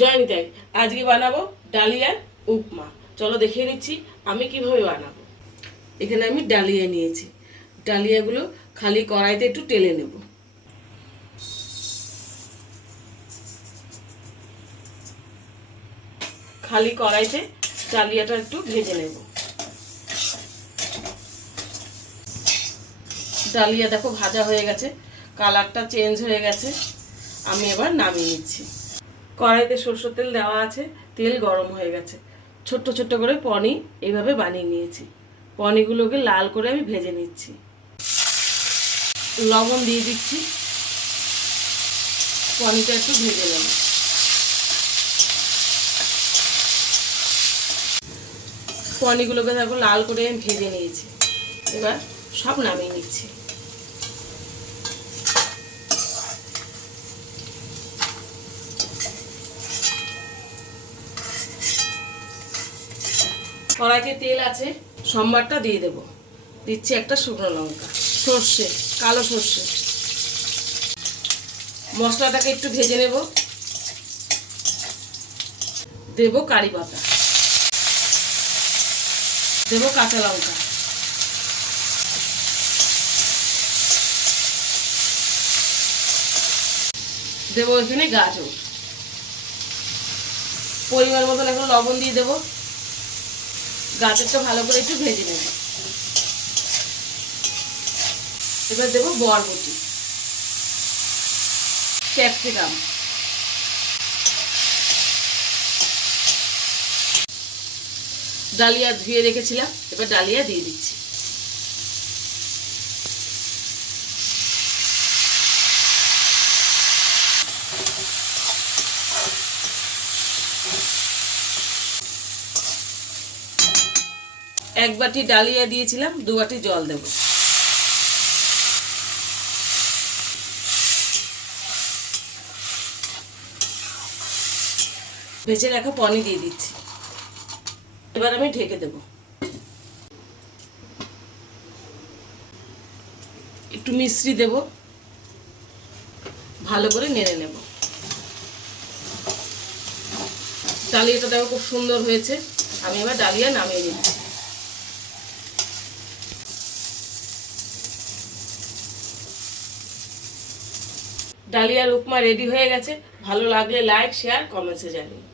জয় নিতাই। আজকে বানাবো ডালিয়ার উপমা। চলো দেখিয়ে নিচ্ছি আমি কিভাবে বানাবো। এখানে আমি ডালিয়া নিয়েছি। ডালিয়াগুলো খালি কড়াইতে একটু টেলে নেব। খালি কড়াইতে ডালিয়াটা একটু ভেজে নেব। ডালিয়া দেখো ভাজা হয়ে গেছে, কালারটা চেঞ্জ হয়ে গেছে। আমি এবার নামিয়ে নিচ্ছি। কড়াইতে সরষের তেল দেওয়া আছে, তেল গরম হয়ে গেছে। ছোট্ট ছোট্ট করে পনি এইভাবে বানিয়ে নিয়েছি। পনিগুলোকে লাল করে আমি ভেজে নিচ্ছি। লবণ দিয়ে দিচ্ছি, পনিটা একটু ভেজে নেব। পনিগুলোকে দেখো লাল করে আমি ভেজে নিয়েছি। এবার সব নামিয়ে নিচ্ছি। কড়াইতে তেল আছে, সম্বারটা দিয়ে দেব। দিচ্ছি একটা শুকনো লঙ্কা, সর্ষে, কালো সর্ষে। মশলাটাকে একটু ভেজে নেব। দেব কারি পাতা, দেব কাঁচা লঙ্কা, দেব এখানে গাজর। পরিমাণ মতন এখন লবণ দিয়ে দেব। গাজরটা ভালো করে একটু ভেজে নেব। এবার দেব বরবটি, ক্যাপসিকাম, ডালিয়া ধুয়ে রেখেছিলাম। এবার ডালিয়া দিয়ে দিচ্ছি। এক বাটি ডালিয়া দিয়েছিলাম, 2 বাটি জল দেব। ভেজে রাখা পনির দিয়ে দিচ্ছি। এবার আমি ঢেকে দেব। একটু মিশ্রি দেব, ভালো করে নেড়ে নেব। ডালিয়াটা দেখো খুব সুন্দর হয়েছে। আমি এবার ডালিয়া নামিয়ে দিচ্ছি। ডালিয়ার উপমা রেডি হয়ে গেছে। ভালো লাগলে লাইক, শেয়ার, কমেন্টসে জানিয়ে।